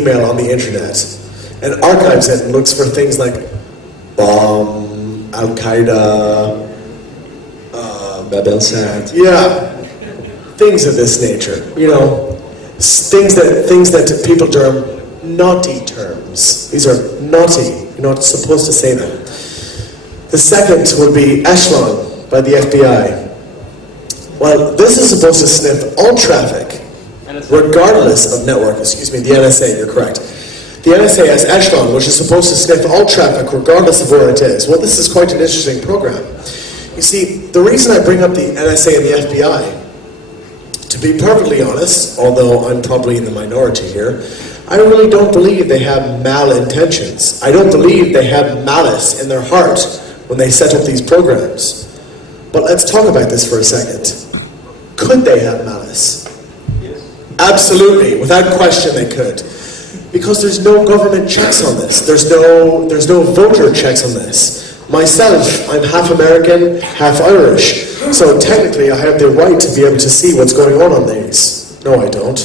email on the internet and archives it and looks for things like bomb, Al-Qaeda, Babelsat. Yeah, things of this nature, you know, things that people term naughty terms. These are naughty, you're not supposed to say them. The second would be Echelon by the FBI. Well, this is supposed to sniff all traffic, regardless of network. Excuse me, the NSA, you're correct. The NSA has Echelon, which is supposed to sniff all traffic, regardless of where it is. Well, this is quite an interesting program. You see, the reason I bring up the NSA and the FBI, to be perfectly honest, although I'm probably in the minority here, I really don't believe they have malintentions. I don't believe they have malice in their heart when they set up these programs. But let's talk about this for a second. Could they have malice? Yes. Absolutely, without question they could. Because there's no government checks on this. There's no voter checks on this. Myself, I'm half American, half Irish. So technically I have the right to be able to see what's going on these. No, I don't.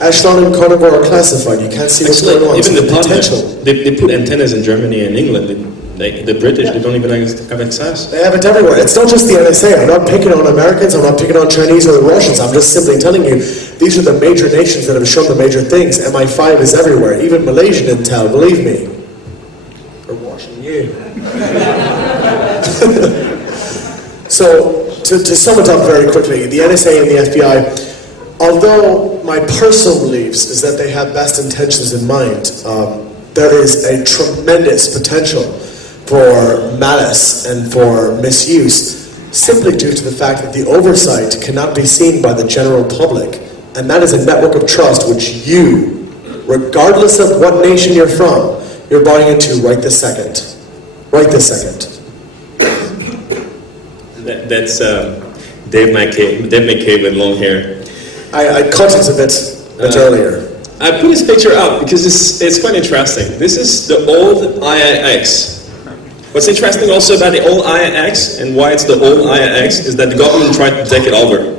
Echelon and Carnivore are classified. You can't see what's going on. Even the potential. They put antennas in Germany and England. The British, they don't even have access. They have it everywhere. It's not just the NSA. I'm not picking on Americans, I'm not picking on Chinese or the Russians. I'm just simply telling you, these are the major nations that have shown the major things. MI5 is everywhere. Even Malaysian intel, believe me. They're watching you. So, to sum it up very quickly, the NSA and the FBI, although my personal beliefs is that they have best intentions in mind, there is a tremendous potential for malice and for misuse, simply due to the fact that the oversight cannot be seen by the general public, and that is a network of trust which you, regardless of what nation you're from, you're buying into right this second. Right this second. That's Dave McKay with long hair. I cut it a bit earlier. I put this picture up because it's quite interesting. This is the old IIX. What's interesting also about the old IIX and why it's the old IIX is that the government tried to take it over.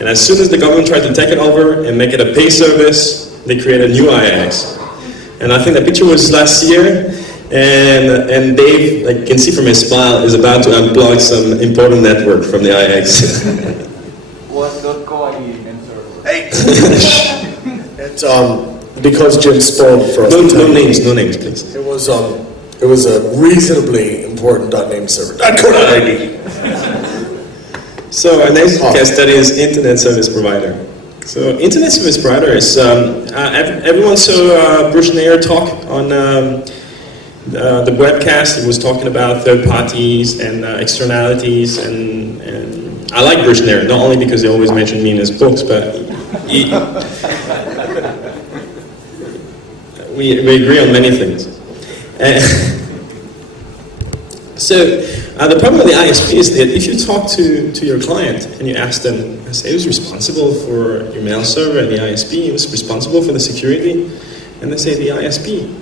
And as soon as the government tried to take it over and make it a pay service, they created a new IIX. And I think that picture was last year, and Dave, like you can see from his smile, is about to unplug some important network from the IIX. What's .co and server? Hey! It's because Jim spoiled it for us. No names, please. It was a reasonably important .name server. .co.id. So our next case study is Internet Service Provider. So Internet Service Provider is, everyone saw Bruce Nair talk on the webcast. He was talking about third parties and externalities, and I like Bruce Nair, not only because he always mentioned me in his books, but we agree on many things. So the problem with the ISP is that if you talk to your client and you ask them, say who's responsible for your mail server and the ISP, who's responsible for the security, and they say the ISP.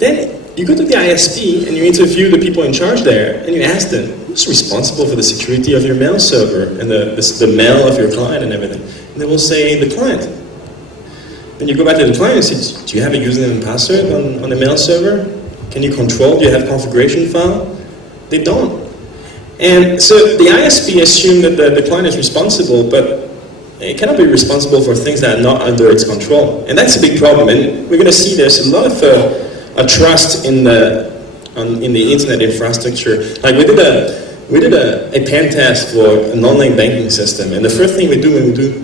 Then you go to the ISP and you interview the people in charge there and you ask them, who's responsible for the security of your mail server and the mail of your client and everything? And they will say the client. Then you go back to the client and say, do you have a username and password on the mail server? Can you control? Do you have configuration file? They don't. And so the ISP assumes that the client is responsible, but it cannot be responsible for things that are not under its control. And that's a big problem. And we're going to see there's a lot of trust in the internet infrastructure. Like we did a pen test for an online banking system, and the first thing we do when we do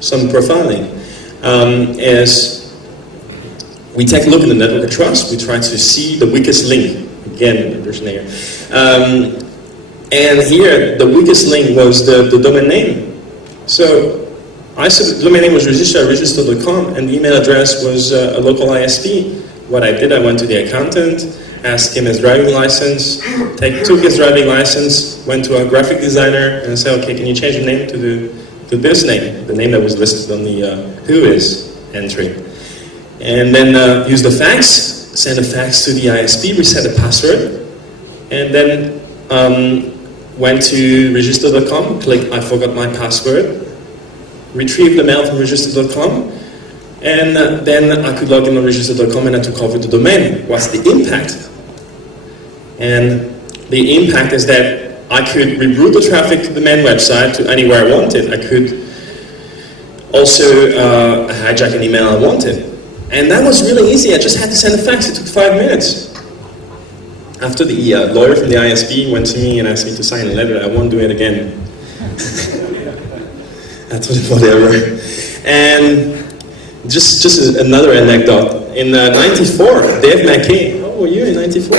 some profiling is we take a look at the network of trust. We try to see the weakest link. Again, there's Nair. And here, the weakest link was the domain name. So I said the domain name was registered at register.com, and the email address was a local ISP. What I did, I went to the accountant, asked him his driving license, took his driving license, went to a graphic designer, and said, okay, can you change the name to this name, the name that was listed on the whois entry. And then use the fax, send a fax to the ISP, reset the password, and then went to register.com, click I forgot my password, retrieve the mail from register.com, And then I could log in on register.com and I took over the domain. What's the impact? And the impact is that I could reroute the traffic to the main website to anywhere I wanted. I could also hijack an email I wanted. And that was really easy. I just had to send a fax. It took 5 minutes. After the lawyer from the ISP went to me and asked me to sign a letter, I won't do it again. I told him whatever. And just another anecdote. In '94, Dave McKay, how were you in '94?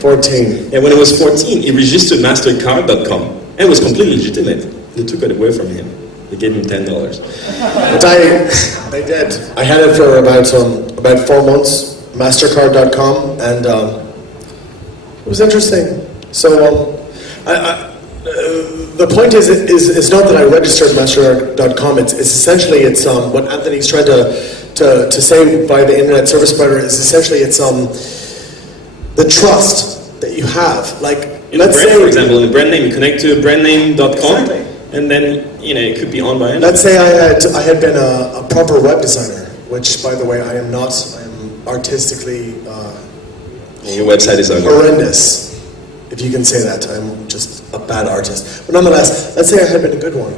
14. And when it was 14, he registered mastercard.com. And it was completely legitimate. They took it away from him. They gave him $10. But I did. I had it for about 4 months, mastercard.com, and it was interesting. So the point is not that I registered mastercard.com. It's essentially what Anthony's trying to say by the internet service provider is essentially it's the trust that you have. Like let's say, for example, in a brand name, you connect to brandname.com. Exactly. And then, it could be on by anyone. Let's say I had been a proper web designer, which, by the way, I am not. I am artistically your website is horrendous, if you can say that. I'm just a bad artist. But nonetheless, let's say I had been a good one.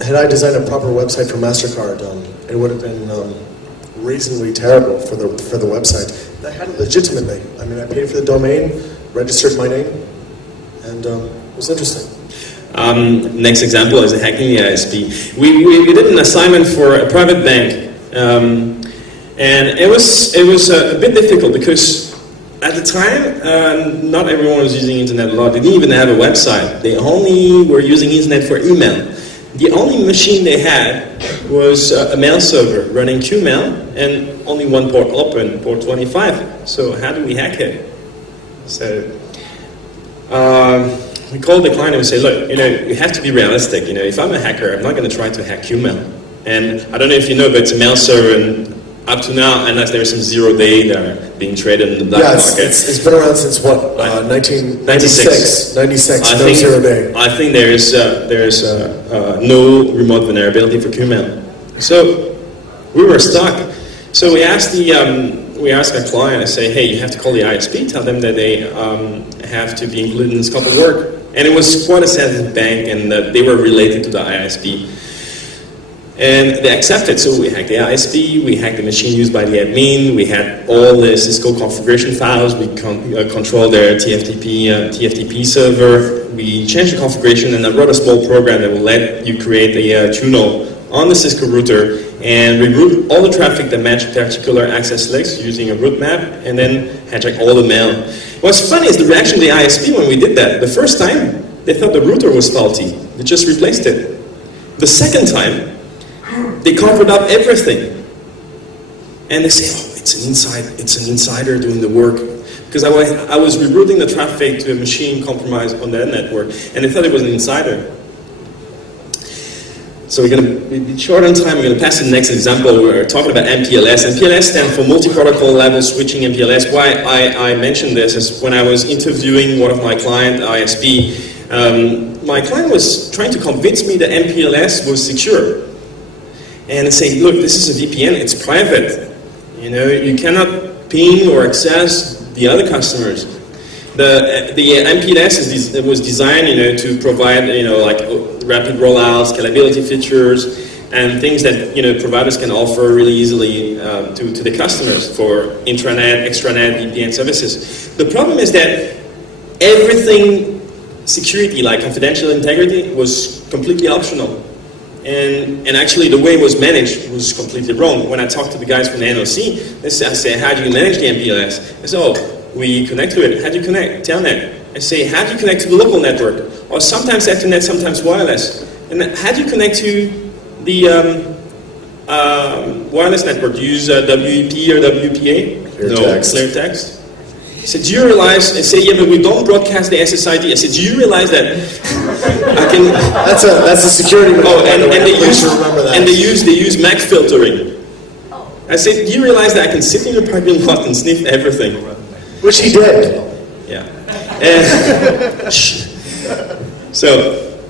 Had I designed a proper website for MasterCard, it would have been reasonably terrible for the website. And I had it legitimately. I mean, I paid for the domain, registered my name, and it was interesting. Next example is hacking the ISP. We did an assignment for a private bank, and it was a bit difficult because at the time not everyone was using internet a lot. They didn't even have a website. They only were using internet for email. The only machine they had was a mail server running Qmail and only one port open, port 25. So how do we hack it? So we called the client and we say, look, you have to be realistic. If I'm a hacker, I'm not going to try to hack Qmail. And I don't know if you know, but it's a mail server, and up to now, unless there's some 0-day that are being traded in the black market. It's been around since what? 1996. 96. No 0-day. I think there's no remote vulnerability for Qmail. So we were stuck. So we asked our client, I say, hey, you have to call the ISP, tell them that they have to be included in the scope of work. And it was quite a sensitive bank, and they were related to the ISP. And they accepted, so we hacked the ISP, we hacked the machine used by the admin, we had all the Cisco configuration files, we controlled their TFTP server, we changed the configuration, and I wrote a small program that will let you create a tunnel on the Cisco router and reroute all the traffic that matched particular access links using a route map, and then hijack all the mail. What's funny is the reaction of the ISP when we did that. The first time, they thought the router was faulty. They just replaced it. The second time, they covered up everything. And they say, oh, it's an insider doing the work. Because I was rerouting the traffic to a machine compromised on their network, and they thought it was an insider. So we're going to be short on time. We're going to pass to the next example. We're talking about MPLS. MPLS stands for multi-protocol level switching MPLS. Why I mentioned this is when I was interviewing one of my client, ISP, my client was trying to convince me that MPLS was secure. And saying, look, this is a VPN, it's private. You cannot ping or access the other customers. The MPLS was designed, to provide, like rapid rollouts, scalability features, and things that providers can offer really easily to the customers for intranet, extranet, VPN services. The problem is that everything security, like confidential integrity, was completely optional. And actually the way it was managed was completely wrong. When I talked to the guys from the NOC, I say, how do you manage the MPLS? They say, oh, we connect to it. How do you connect? Telnet. I say, how do you connect to the local network? Or sometimes Ethernet, sometimes wireless. And how do you connect to the wireless network? Do you use WEP or WPA? Clear text. I said, do you realize, I say, yeah, but we don't broadcast the SSID. I said, do you realize that I can... That's a security measure. Oh, and they use MAC filtering. I said, do you realize that I can sit in your parking lot and sniff everything? Which he did. Yeah. So,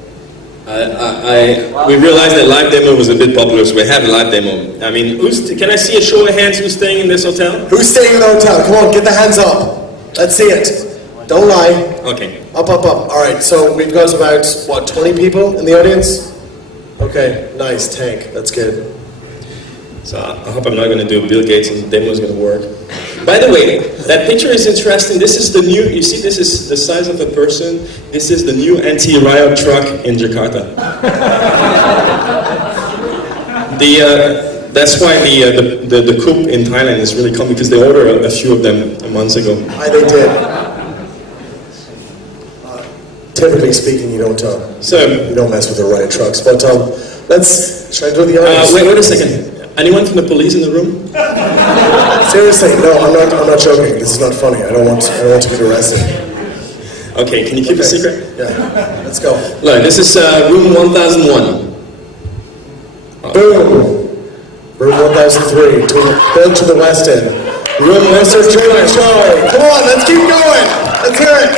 We realized that live demo was a bit popular, so we have a live demo. I mean, can I see a show of hands who's staying in this hotel? Who's staying in the hotel? Come on, get the hands up. Let's see it. Don't lie. Okay. Up, up, up. All right, so we've got about, what, 20 people in the audience? Okay, nice, tank. That's good. So I hope I'm not going to do Bill Gates and the demo is going to work. By the way, that picture is interesting. This is the new, you see this is the size of a person. This is the new anti-riot truck in Jakarta. That's why the coup in Thailand is really common, because they ordered a few of them months ago. They did. Typically speaking, you don't mess with the riot trucks. But should I do the audience? Wait a second. Anyone from the police in the room? Seriously, no, I'm not joking. This is not funny. I don't want to get arrested. Okay, can you keep a secret? Yeah, let's go. Look, this is room 1001. Boom. Room 1003. Built to the west end. Room Mr. Joey Joy. Come on, let's keep going. Let's hear it.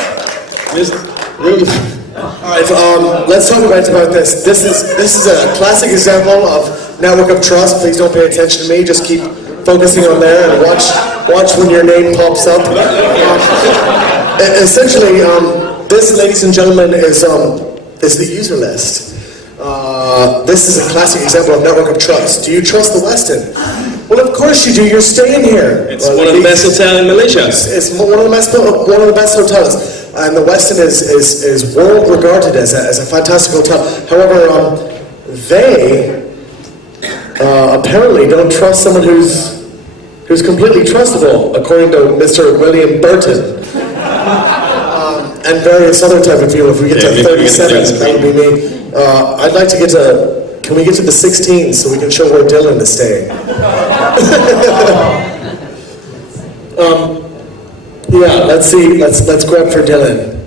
Room. All right, let's talk about this. This is a classic example of network of trust. Please don't pay attention to me. Just keep focusing on there and watch when your name pops up. Essentially, this, ladies and gentlemen, is the user list. This is a classic example of network of trust. Do you trust the Westin? Well, of course you do. You're staying here. It's one of the best hotels in Malaysia. It's one of the best hotels. And the Westin is world regarded as a fantastic hotel. However, they apparently don't trust someone who's completely trustable, according to Mr. William Burton. And various other type of people. If we get to 37, that would be me. I'd like to get to. Can we get to the 16 so we can show where Dylan is staying? Yeah, let's see. Let's grab for Dylan.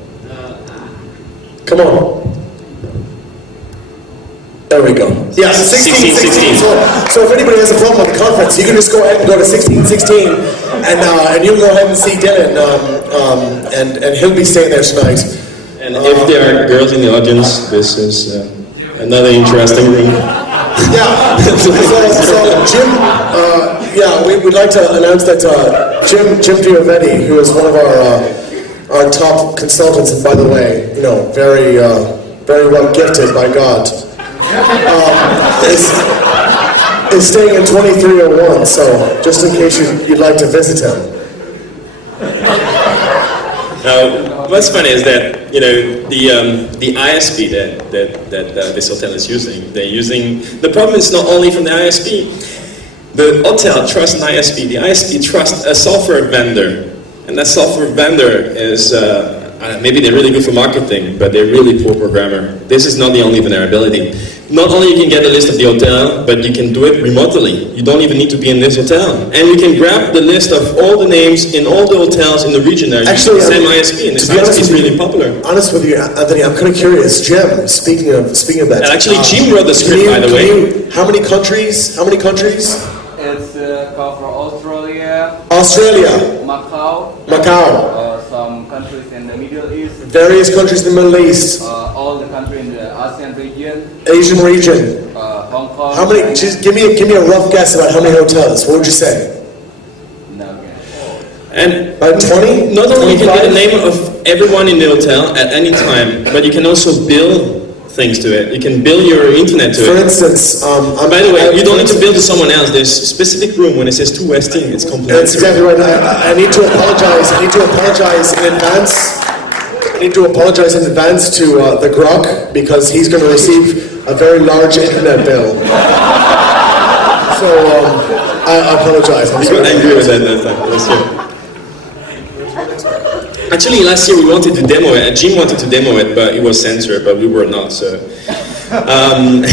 Come on. There we go. Yeah, 16. So if anybody has a problem with the conference, you can just go ahead and go to 1616, and you'll go ahead and see Dylan, and he'll be staying there tonight. And if there are girls in the audience, this is another interesting room. Yeah. So Jim, we'd like to announce that Jim Giovetti, who is one of our top consultants, and by the way, very well gifted by God, is staying in 2301. So just in case you'd like to visit him. Now, what's funny is that the ISP that this hotel is using. The problem is not only from the ISP. The hotel trusts an ISP. The ISP trusts a software vendor, and that software vendor is maybe they're really good for marketing, but they're really poor programmer. This is not the only vulnerability. Not only you can get a list of the hotel, but you can do it remotely. You don't even need to be in this hotel. And you can grab the list of all the names in all the hotels in the region there. Actually, the same ISP, and this ISP is really popular. Honest with you, Anthony, I'm kind of curious. Jim, speaking of that. And actually, Jim wrote the script, by the way. How many countries? It's for Australia. Macau. Some countries in the Middle East. Various countries in the Middle East. All the countries in the ASEAN region. Asian region. Hong Kong. How many? Just give me a rough guess about how many hotels. What would you say? No. And about 20? Not only you can get the name of everyone in the hotel at any time, but you can also bill things to it. You can bill your internet to it. For instance, by the way, you don't need to bill to someone else. There's a specific room when it says 2 Westin. It's completely. That's exactly right. I need to apologize. I need to apologize in advance. I need to apologize in advance to the Grok, because he's going to receive a very large internet bill. So I apologize. I'm so angry with that last year. Actually, last year we wanted to demo it. Jim wanted to demo it, but it was censored, but we were not. So, and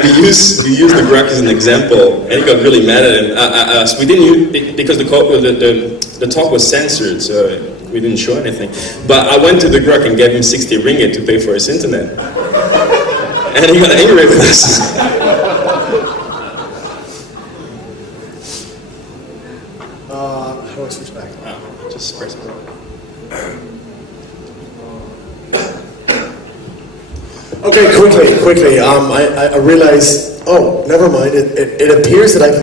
we used the Grok as an example, and he got really mad at us. We didn't use, because the talk was censored, so we didn't show anything. But I went to the Grok and gave him 60 ringgit to pay for his internet, and he got angry with us. How do I switch back? Just press it. Okay, quickly. I realize. Oh, never mind. It appears that I.